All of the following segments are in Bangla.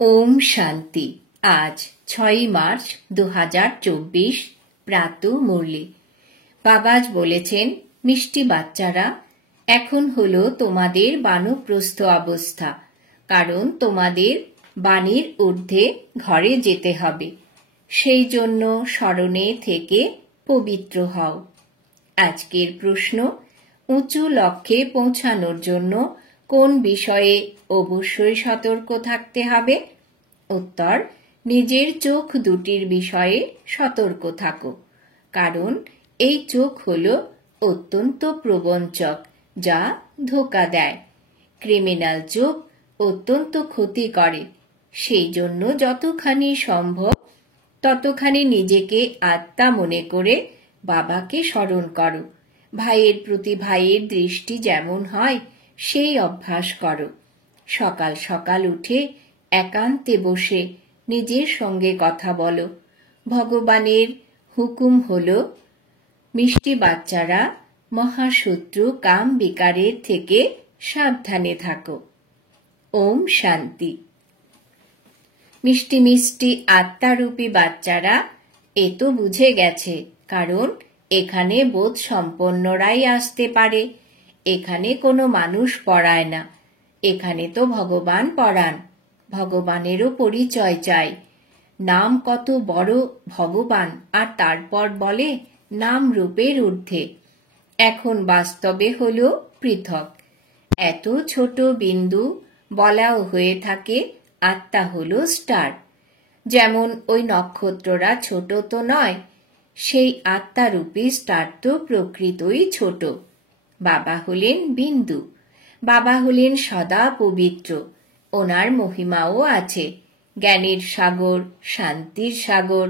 ওম শান্তি। আজ 6 মার্চ 2024 প্রাত মুরলি। বাবাজ বলেছেন, মিষ্টি বাচ্চারা, এখন হলো তোমাদের বানপ্রস্থ অবস্থা, কারণ তোমাদের বাণীর ঊর্ধ্বে ঘরে যেতে হবে। সেই জন্য স্মরণে থেকে পবিত্র হও। আজকের প্রশ্ন, উঁচু লক্ষ্যে পৌঁছানোর জন্য কোন বিষয়ে অবশ্যই সতর্ক থাকতে হবে? উত্তর, নিজের চোখ দুটির বিষয়ে সতর্ক থাকো, কারণ এই চোখ হল অত্যন্ত প্রবঞ্চক, যা ধোঁকা দেয়। ক্রিমিনাল চোখ অত্যন্ত ক্ষতি করে। সেই জন্য যতখানি সম্ভব ততখানি নিজেকে আত্মা মনে করে বাবাকে স্মরণ করো। ভাইয়ের প্রতি ভাইয়ের দৃষ্টি যেমন হয় সেই অভ্যাস করো। সকাল সকাল উঠে একান্তে বসে নিজের সঙ্গে কথা বলো। ভগবানের হুকুম হল, মিষ্টি বাচ্চারা, মহাশত্রু কাম বিকারের থেকে সাবধানে থাকো। ওম শান্তি। মিষ্টি মিষ্টি আত্মারূপী বাচ্চারা, এ তো বুঝে গেছে, কারণ এখানে বোধ সম্পন্নরাই আসতে পারে। এখানে কোনো মানুষ পড়ায় না, এখানে তো ভগবান পড়ান। ভগবানেরও পরিচয় চাই। নাম কত বড় ভগবান, আর তারপর বলে নাম রূপের ঊর্ধ্বে। এখন বাস্তবে হল পৃথক। এত ছোট বিন্দু বলাও হয়ে থাকে আত্মা হল স্টার। যেমন ওই নক্ষত্ররা ছোট তো নয়, সেই আত্মারূপী স্টার তো প্রকৃতই ছোট। বাবা হলেন বিন্দু। বাবা হলেন সদা পবিত্র। ওনার মহিমাও আছে, জ্ঞানের সাগর, শান্তির সাগর।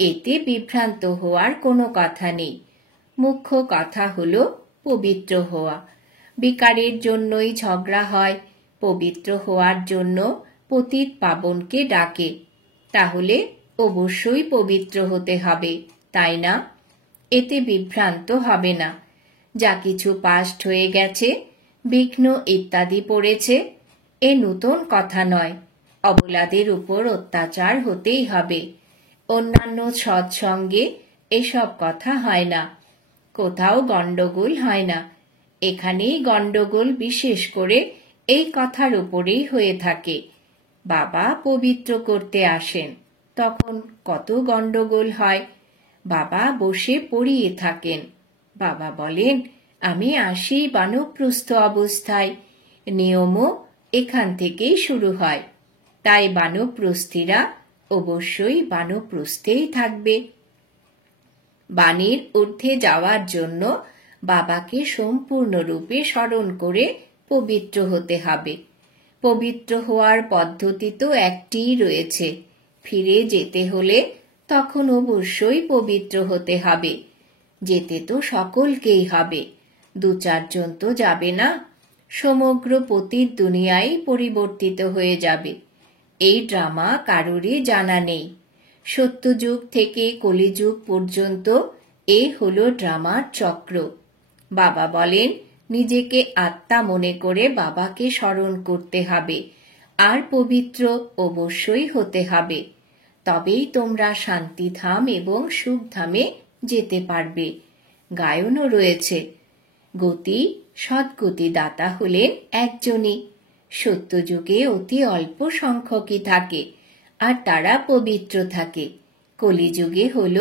এতে বিভ্রান্ত হওয়ার কোনো কথা নেই। মুখ্য কথা হল পবিত্র হওয়া। বিকারের জন্যই ঝগড়া হয়, পবিত্র হওয়ার জন্য পতিত পাবনকে ডাকে। তাহলে অবশ্যই পবিত্র হতে হবে, তাই না? এতে বিভ্রান্ত হবে না। যা কিছু পাস্ট হয়ে গেছে, বিঘ্ন ইত্যাদি পড়েছে, এ নূতন কথা নয়। অবলাদের উপর অত্যাচার হতেই হবে। অন্যান্য সৎসঙ্গে এসব কথা হয় না, কোথাও গণ্ডগোল হয় না। এখানেই গণ্ডগোল বিশেষ করে এই কথার উপরেই হয়ে থাকে। বাবা পবিত্র করতে আসেন, তখন কত গণ্ডগোল হয়। বাবা বসে পড়িয়ে থাকেন। বাবা বলেন, আমি আসি বানপ্রস্থ অবস্থায়। নিয়মও এখান থেকেই শুরু হয়। তাই বানপ্রস্থীরা অবশ্যই বানপ্রস্থেই থাকবে। বাণীর ঊর্ধ্বে যাওয়ার জন্য বাবাকে সম্পূর্ণরূপে স্মরণ করে পবিত্র হতে হবে। পবিত্র হওয়ার পদ্ধতি তো একটিই রয়েছে। ফিরে যেতে হলে তখন অবশ্যই পবিত্র হতে হবে। যেতে তো সকলকেই হবে, 2-4 জন তো যাবে না। সমগ্র পতিত দুনিয়াই পরিবর্তিত হয়ে যাবে। এই ড্রামা কারোরই জানা নেই। সত্যযুগ থেকে কলিযুগ পর্যন্ত এ হলো ড্রামার চক্র। বাবা বলেন, নিজেকে আত্মা মনে করে বাবাকে স্মরণ করতে হবে, আর পবিত্র অবশ্যই হতে হবে। তবেই তোমরা শান্তিধাম এবং সুখধামে যেতে পারবে। গায়নও রয়েছে, গতি সদ্গতি দাতা হলেন একজনই। সত্যযুগে অতি অল্প সংখ্যকই থাকে, আর তারা পবিত্র থাকে। কলিযুগে হল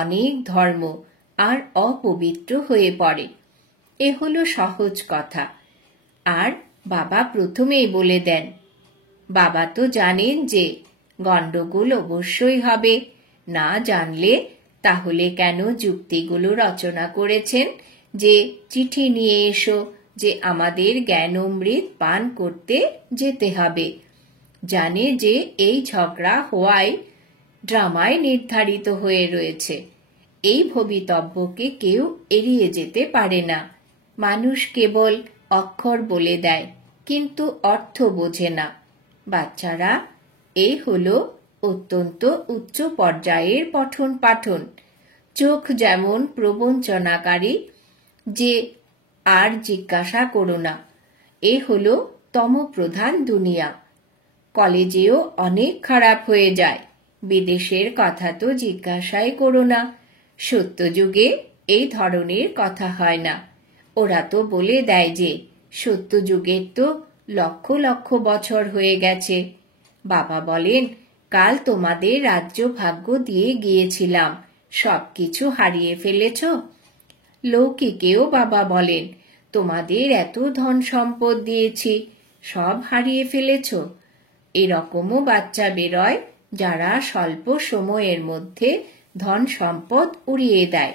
অনেক ধর্ম, আর অপবিত্র হয়ে পড়ে। এ হলো সহজ কথা। আর বাবা প্রথমেই বলে দেন, বাবা তো জানেন যে গণ্ডগোল অবশ্যই হবে। না জানলে তাহলে কেন যুক্তিগুলো রচনা করেছেন যে চিঠি নিয়ে এসো, যে আমাদের জ্ঞান অমৃত পান করতে যেতে হবে। জানে যে এই ঝগড়া হওয়ায় ড্রামায় নির্ধারিত হয়ে রয়েছে। এই ভবিতব্যকে কেউ এড়িয়ে যেতে পারে না। মানুষ কেবল অক্ষর বলে দেয়, কিন্তু অর্থ বোঝে না। বাচ্চারা, এই হলো অত্যন্ত উচ্চ পর্যায়ের পঠন পাঠন। চোখ যেমন প্রবঞ্চনাকারী, যে আর জিজ্ঞাসা করো না। এ হলো তমপ্রধান দুনিয়া। কলেজেও অনেক খারাপ হয়ে যায়। বিদেশের কথা তো জিজ্ঞাসাই করো না। সত্যযুগে এই ধরনের কথা হয় না। ওরা তো বলে দেয় যে সত্যযুগের তো লক্ষ লক্ষ বছর হয়ে গেছে। বাবা বলেন, কাল তোমাদের রাজ্য ভাগ্য দিয়ে গিয়েছিলাম, সবকিছু হারিয়ে ফেলেছ। লৌকিকেও বাবা বলেন, তোমাদের এত ধন সম্পদ দিয়েছি, সব হারিয়ে ফেলেছ। এরকমও বাচ্চা বেরোয় যারা স্বল্প সময়ের মধ্যে ধন সম্পদ উড়িয়ে দেয়।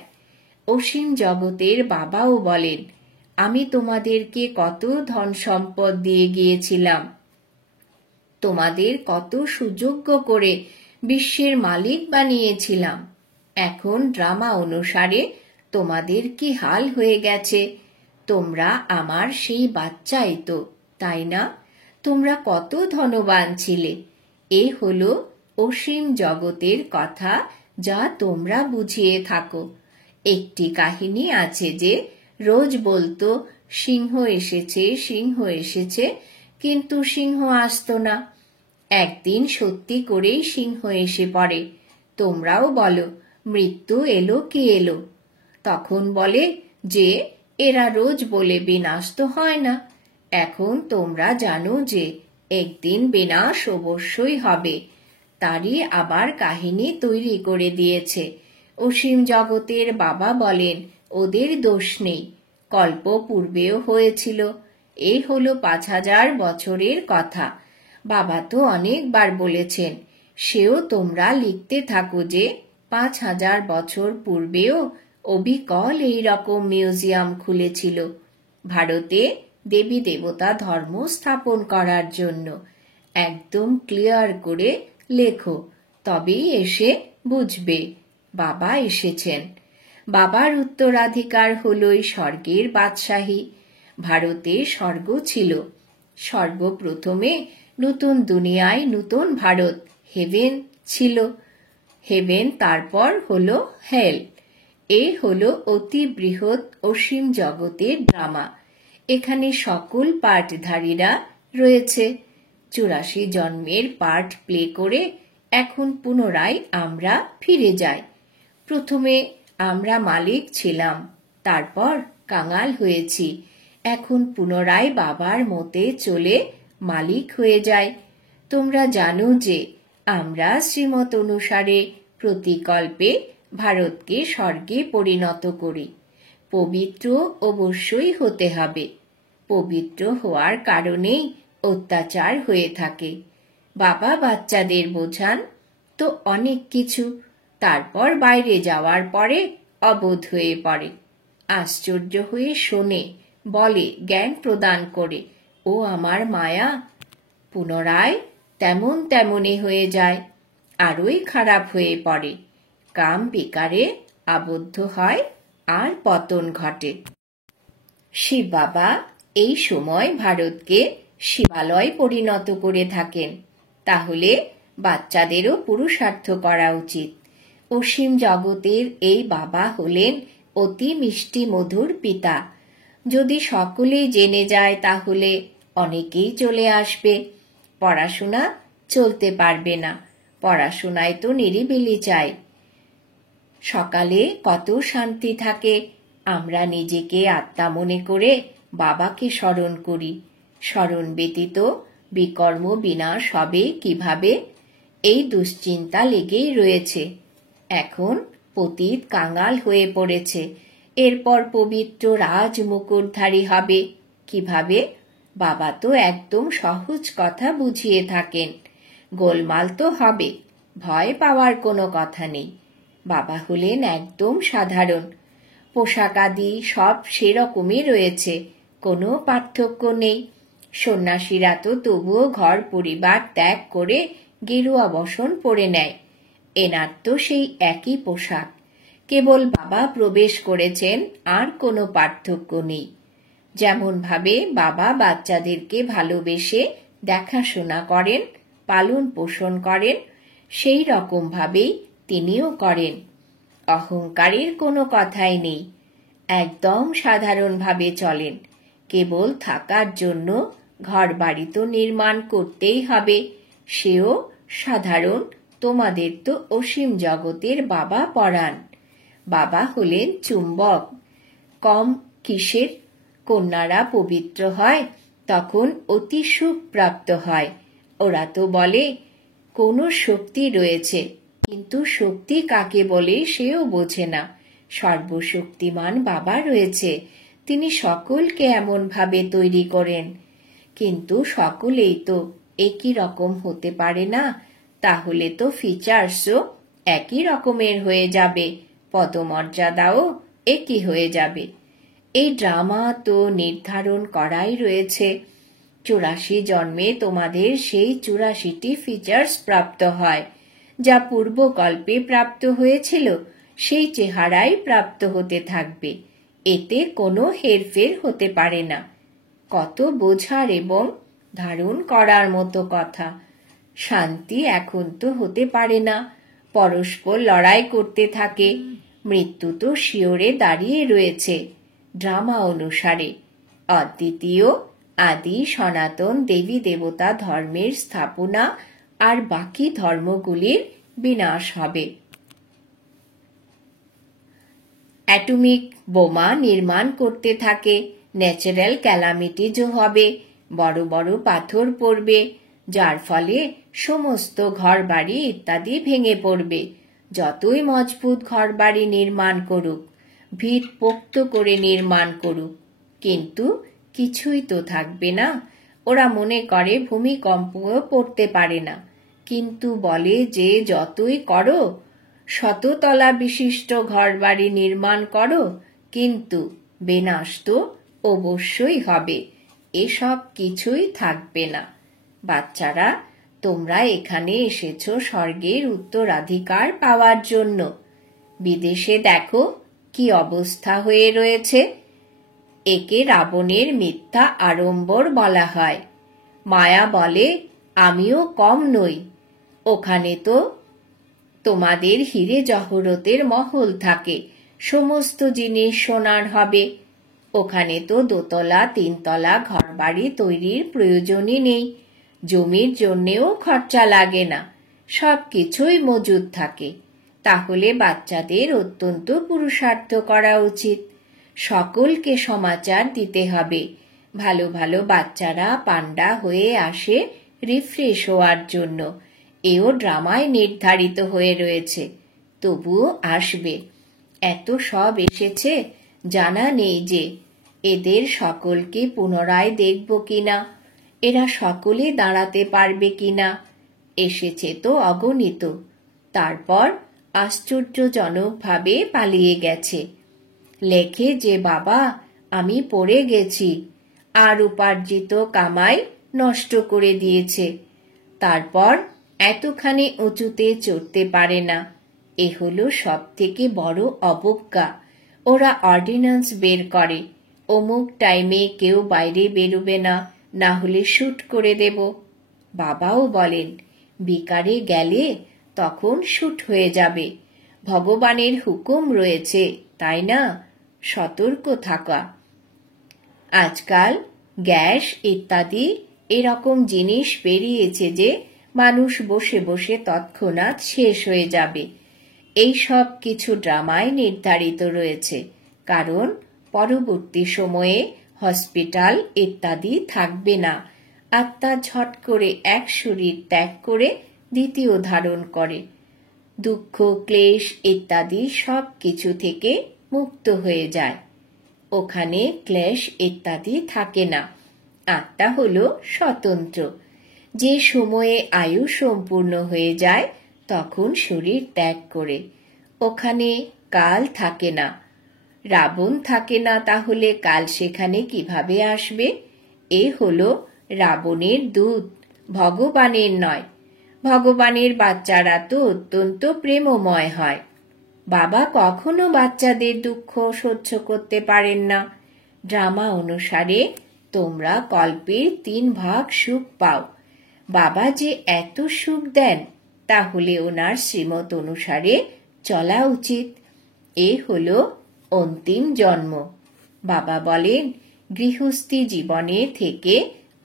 অসীম জগতের বাবাও বলেন, আমি তোমাদেরকে কত ধন সম্পদ দিয়ে গিয়েছিলাম, তোমাদের কত সুযোগ্য করে বিশ্বের মালিক বানিয়েছিলাম। এখন ড্রামা অনুসারে তোমাদের কি হাল হয়ে গেছে। তোমরা আমার সেই বাচ্চাই তো, তাই না? তোমরা কত ধনবান ছিলে। এ হলো অসীম জগতের কথা, যা তোমরা বুঝিয়ে থাকো। একটি কাহিনী আছে যে রোজ বলতো, সিংহ এসেছে, সিংহ এসেছে, কিন্তু সিংহ আসতো না। একদিন সত্যি করেই সিংহ এসে পড়ে। তোমরাও বলো, মৃত্যু এলো কি এলো? তখন বলে যে এরা রোজ বলে বিনাশ তো হয় না। এখন তোমরা জানো যে একদিন বিনাশ অবশ্যই হবে। তারই আবার কাহিনী তৈরি করে দিয়েছে। অসীম জগতের বাবা বলেন, ওদের দোষ নেই, কল্প পূর্বেও হয়েছিল। এই হলো 5000 বছরের কথা। বাবা তো অনেকবার বলেছেন। সেও তোমরা লিখতে থাকো যে 5000 বছর পূর্বেও অবিকল এই রকম মিউজিয়াম খুলেছিল ভারতে দেবী দেবতা ধর্ম স্থাপন করার জন্য। একদম ক্লিয়ার করে লেখো, তবেই এসে বুঝবে বাবা এসেছেন। বাবার উত্তরাধিকার হলোই স্বর্গের বাদশাহী। ভারতে স্বর্গ ছিল। স্বর্গ প্রথমে নতুন দুনিয়ায় নতুন ভারত হেভেন ছিল। হেভেন তারপর হলো হেল। এ হলো অতি বৃহৎ অসীম জগতের ড্রামা। এখানে সকল পার্টধারীরা রয়েছে। 84 জন্মের পার্ট প্লে করে এখন পুনরায় আমরা ফিরে যাই। প্রথমে আমরা মালিক ছিলাম, তারপর কাঙাল হয়েছি। এখন পুনরায় বাবার মতে চলে মালিক হয়ে যাই। তোমরা জানো যে আমরা শ্রীমত অনুসারে প্রতিকল্পে ভারতকে স্বর্গে পরিণত করি। পবিত্র অবশ্যই হতে হবে। পবিত্র হওয়ার কারণেই অত্যাচার হয়ে থাকে। বাবা বাচ্চাদের বোঝান তো অনেক কিছু, তারপর বাইরে যাওয়ার পরে অবোধ হয়ে পড়ে। আশ্চর্য হয়ে শোনে, বলে জ্ঞান প্রদান করে, ও আমার মায়া। পুনরায় তেমন তেমনই হয়ে যায়, আরোই খারাপ হয়ে পড়ে। কাম বিকারে আবদ্ধ হয় আর পতন ঘটে। শিব বাবা এই সময় ভারতকে শিবালয় পরিণত করে থাকেন। তাহলে বাচ্চাদেরও পুরুষার্থ করা উচিত। অসীম জগতের এই বাবা হলেন অতি মিষ্টি মধুর পিতা। যদি সকলেই জেনে যায় তাহলে অনেকেই চলে আসবে। পড়াশোনা চলতে পারবে না। পড়াশোনায় তো নিরিবিলি চাই। সকালে কত শান্তি থাকে। আমরা নিজেকে আত্মা মনে করে বাবাকে স্মরণ করি। স্মরণ ব্যতীত বিকর্ম বিনাশ হবে কিভাবে? এই দুশ্চিন্তা লেগেই রয়েছে। এখন পতিত কাঙাল হয়ে পড়েছে। এরপর পবিত্র রাজ মুকুটধারী হবে কিভাবে? বাবা তো একদম সহজ কথা বুঝিয়ে থাকেন। গোলমাল তো হবে, ভয় পাওয়ার কোনো কথা নেই। বাবা হলেন একদম সাধারণ। পোশাক আদি সব সেরকমই রয়েছে, কোনো পার্থক্য নেই। সন্ন্যাসীরা তো তবুও ঘর পরিবার ত্যাগ করে গেরুয়া বসন পরে নেয়। এনার তো সেই একই পোশাক, কেবল বাবা প্রবেশ করেছেন, আর কোনো পার্থক্য নেই। যেমন ভাবে বাবা বাচ্চাদেরকে ভালোবেসে দেখাশোনা করেন, পালন পোষণ করেন, সেই রকম ভাবেই তিনিও করেন। অহংকারের কোনো কথাই নেই। একদম সাধারণভাবে চলেন। কেবল থাকার জন্য ঘর বাড়ি তো নির্মাণ করতেই হবে, সেও সাধারণ, তোমাদের তো অসীম জগতের বাবা পড়ান। বাবা হলেন চুম্বক। কম কিসের? কন্যারা পবিত্র হয়, তখন অতি সুখ প্রাপ্ত হয়। ওরা তো বলে কোনো শক্তি রয়েছে, কিন্তু শক্তি কাকে বলে সেও বোঝে না। সর্বশক্তিমান বাবা রয়েছে, তিনি সকলকে এমন ভাবে তৈরি করেন। কিন্তু সকলেই তো একই রকম হতে পারে না, তাহলে তো ফিচার্সও একই রকমের হয়ে যাবে, পদমর্যাদাও একই হয়ে যাবে। এই ড্রামা তো নির্ধারণ করাই রয়েছে। 84 জন্মে তোমাদের সেই 84টি ফিচার্স প্রাপ্ত হয়, যা পূর্বকল্পে প্রাপ্ত হয়েছিল সেই চেহারাই প্রাপ্ত হতে থাকবে। এতে কোনো হেরফের হতে পারে না। কত বোঝার এবং ধারণ করার মতো কথা। শান্তি এখন তো হতে পারে না, পরস্পর লড়াই করতে থাকে। মৃত্যু তো শিওরে দাঁড়িয়ে রয়েছে ড্রামা অনুসারে। অদ্বিতীয় আদি সনাতন দেবী দেবতা ধর্মের স্থাপনা আর বাকি ধর্মগুলির বিনাশ হবে। অ্যাটমিক বোমা নির্মাণ করতে থাকে, ন্যাচারাল ক্যালামিটিজও হবে, বড় বড় পাথর পড়বে, যার ফলে সমস্ত ঘরবাড়ি ইত্যাদি ভেঙে পড়বে। যতই মজবুত ঘরবাড়ি নির্মাণ করুক, ভিত পোক্ত করে নির্মাণ করুক, কিন্তু কিছুই তো থাকবে না। ওরা মনে করে ভূমিকম্পও পড়তে পারে না, কিন্তু বলে যে যতই করো, শততলা বিশিষ্ট ঘরবাড়ি নির্মাণ করো, কিন্তু বিনাশ তো অবশ্যই হবে। এসব কিছুই থাকবে না। বাচ্চারা, তোমরা এখানে এসেছো স্বর্গের উত্তরাধিকার পাওয়ার জন্য। বিদেশে দেখো কি অবস্থা হয়ে রয়েছে। একে রাবণের মিথ্যা আড়ম্বর বলা হয়। মায়া বলে আমিও কম নই। ওখানে তো তোমাদের হীরে জহরতের মহল থাকে, সমস্ত জিনিস সোনার হবে। ওখানে তো দোতলা তিনতলা ঘরবাড়ি তৈরির প্রয়োজনই নেই, জমির জন্যেও খরচা লাগে না, সব কিছুই মজুদ থাকে। তাহলে বাচ্চাদের অত্যন্ত পুরুষার্থ করা উচিত। সকলকে সমাচার দিতে হবে। ভালো ভালো বাচ্চারা পান্ডা হয়ে আসে রিফ্রেশ হওয়ার জন্য। এও ড্রামায় নির্ধারিত হয়ে রয়েছে, তবুও আসবে। এত সব এসেছে, জানা নেই যে এদের সকলকে পুনরায় দেখব কিনা, এরা সকলে দাঁড়াতে পারবে কিনা। এসেছে তো অগণিত, তারপর আশ্চর্যজনকভাবে পালিয়ে গেছে। লেখে যে বাবা আমি পড়ে গেছি, আর উপার্জিত কামাই নষ্ট করে দিয়েছে, তারপর এতখানি উঁচুতে চড়তে পারে না। এ হলো সব থেকে বড় অবজ্ঞা। ওরা অর্ডিন্যান্স বের করে, অমুক টাইমে কেউ বাইরে বেরোবে না, না হলে শুট করে দেব। বাবাও বলেন বিকারে গেলে তখন শুট হয়ে যাবে। ভগবানের হুকুম রয়েছে, তাই না? সতর্ক থাকা। আজকাল গ্যাস ইত্যাদি এরকম জিনিস বেরিয়েছে যে মানুষ বসে বসে তৎক্ষণাৎ শেষ হয়ে যাবে। এই সব কিছু ড্রামায় নির্ধারিত রয়েছে, কারণ পরবর্তী সময়ে হসপিটাল ইত্যাদি থাকবে না। আত্মা ঝট করে এক শরীর ত্যাগ করে দ্বিতীয় ধারণ করে, দুঃখ ক্লেশ ইত্যাদি সব কিছু থেকে মুক্ত হয়ে যায়। ওখানে ক্লেশ ইত্যাদি থাকে না। আত্মা হলো স্বতন্ত্র। যে সময়ে আয়ু সম্পূর্ণ হয়ে যায় তখন শরীর ত্যাগ করে। ওখানে কাল থাকে না, রাবণ থাকে না, তাহলে কাল সেখানে কিভাবে আসবে? এ হলো রাবণের দূত, ভগবানের নয়। ভগবানের বাচ্চারা তো অত্যন্ত প্রেমময় হয়। বাবা কখনো বাচ্চাদের দুঃখ সহ্য করতে পারেন না। ড্রামা অনুসারে তোমরা কল্পের 3 ভাগ সুখ পাও। বাবা যে এত সুখ দেন, তাহলে ওনার শ্রীমত অনুসারে চলা উচিত। এ হলো অন্তিম জন্ম। বাবা বলেন গৃহস্থী জীবনে থেকে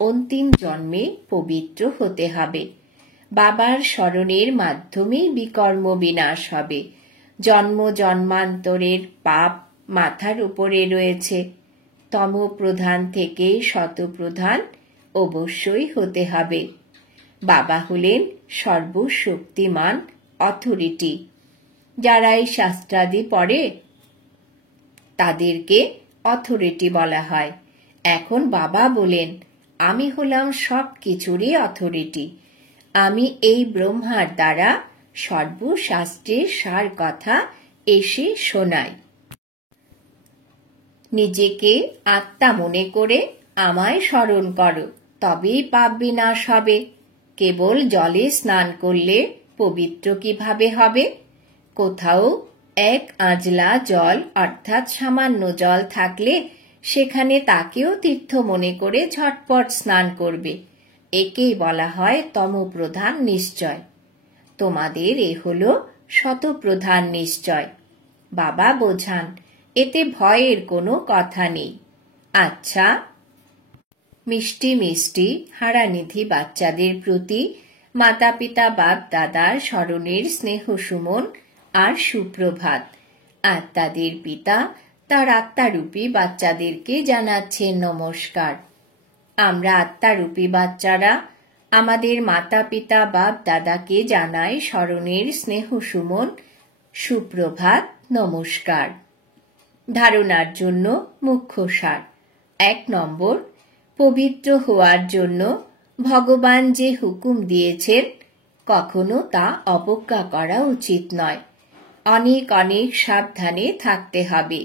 অন্তিম জন্মে পবিত্র হতে হবে। বাবার স্মরণের মাধ্যমেই বিকর্ম বিনাশ হবে। জন্ম জন্মান্তরের পাপ মাথার উপরে রয়েছে। তমপ্রধান থেকে শতপ্রধান অবশ্যই হতে হবে। বাবা হলেন সর্বশক্তিমান অথরিটি। যারা এই শাস্ত্রাদি পড়ে তাদেরকে অথরিটি বলা হয়। এখন বাবা বলেন, আমি হলাম সব কিছুরই অথরিটি। আমি এই ব্রহ্মার দ্বারা সর্বশাস্ত্রের সার কথা এসে শোনাই। নিজেকে আত্মা মনে করে আমায় স্মরণ করো, তবেই পাপ বিনাশ হবে। কেবল জলে স্নান করলে পবিত্র কিভাবে হবে? কোথাও এক আঁজলা জল অর্থাৎ সামান্য জল থাকলে সেখানে তাকেও তীর্থ মনে করে ঝটপট স্নান করবে। একেই বলা হয় তমপ্রধান নিশ্চয়। তোমাদের এ হল শতপ্রধান নিশ্চয়। বাবা বোঝান, এতে ভয়ের কোনো কথা নেই। আচ্ছা, মিষ্টি মিষ্টি হারানিধি বাচ্চাদের প্রতি মাতা পিতা বাপ দাদার স্মরণের স্নেহ সুমন আর সুপ্রভাত। আত্মাদের পিতা তার আত্মারূপী বাচ্চাদেরকে জানাচ্ছেন নমস্কার। আমরা আত্মারূপী বাচ্চারা আমাদের মাতা পিতা বাপ দাদাকে জানাই স্মরণের স্নেহ সুমন সুপ্রভাত নমস্কার। ধারণার জন্য মুখ্য সার। 1 নম্বর, পবিত্র হওয়ার জন্য ভগবান যে হুকুম দিয়েছেন কখনো তা অবজ্ঞা করা উচিত নয়। অনেক অনেক সাবধানে থাকতে হবে।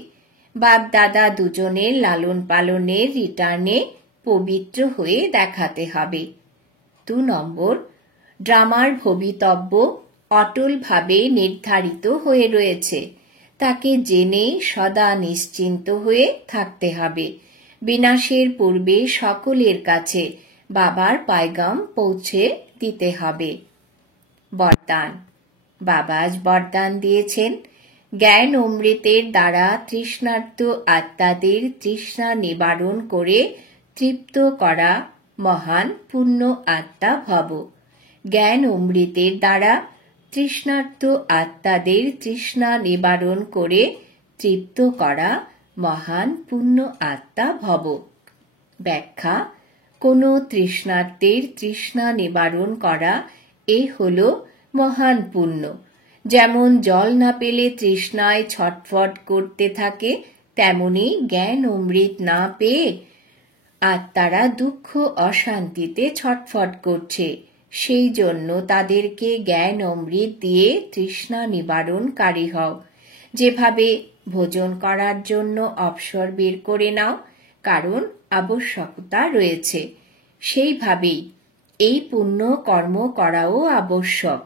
বাপ দাদা দুজনের লালন পালনের রিটার্নে পবিত্র হয়ে দেখাতে হবে। 2 নম্বর, ড্রামার ভবিতব্য অটলভাবে নির্ধারিত হয়ে রয়েছে। তাকে জেনে সদা নিশ্চিন্ত হয়ে থাকতে হবে। বিনাশের পূর্বে সকলের কাছে বাবার পায়গাম পৌঁছে দিতে হবে। বরদান। বাবা আজ বরদান দিয়েছেন, জ্ঞান অমৃতের দ্বারা তৃষ্ণার্ত আত্মাদের তৃষ্ণা নিবারণ করে তৃপ্ত করা মহান পুণ্য আত্মা ভব। জ্ঞান অমৃতের দ্বারা তৃষ্ণার্ত আত্মাদের তৃষ্ণা নিবারণ করে তৃপ্ত করা মহান পুণ্য আত্মা ভব। ব্যাখ্যা, কোনো তৃষ্ণার্তের তৃষ্ণা নিবারণ করা এ হল মহান পুণ্য। যেমন জল না পেলে তৃষ্ণায় ছটফট করতে থাকে, তেমনি জ্ঞান অমৃত না পেয়ে আত্মারা দুঃখ অশান্তিতে ছটফট করছে। সেই জন্য তাদেরকে জ্ঞান অমৃত দিয়ে তৃষ্ণা নিবারণকারী হও। যেভাবে ভোজন করার জন্য অবসর বের করে নাও, কারণ আবশ্যকতা রয়েছে, সেইভাবেই এই পুণ্য কর্ম করাও আবশ্যক।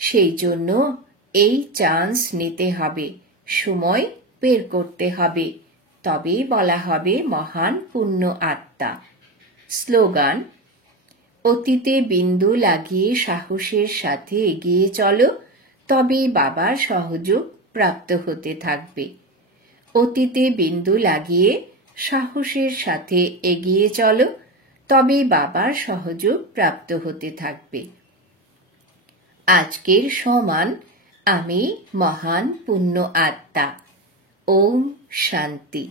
সেই জন্য এই চান্স নিতে হবে, সময় বের করতে হবে, তবেই বলা হবে মহান পুণ্য আত্মা। স্লোগান, অতীতে বিন্দু লাগিয়ে সাহসের সাথে এগিয়ে চলো, তবেই বাবার সহযোগ প্রাপ্ত হতে থাকবে। অতীতে বিন্দু লাগিয়ে সাহসের সাথে এগিয়ে চলো, তবেই বাবার সহযোগ প্রাপ্ত হতে থাকবে। আজকের সমান আমি মহান পুণ্য আত্মা। ওম শান্তি।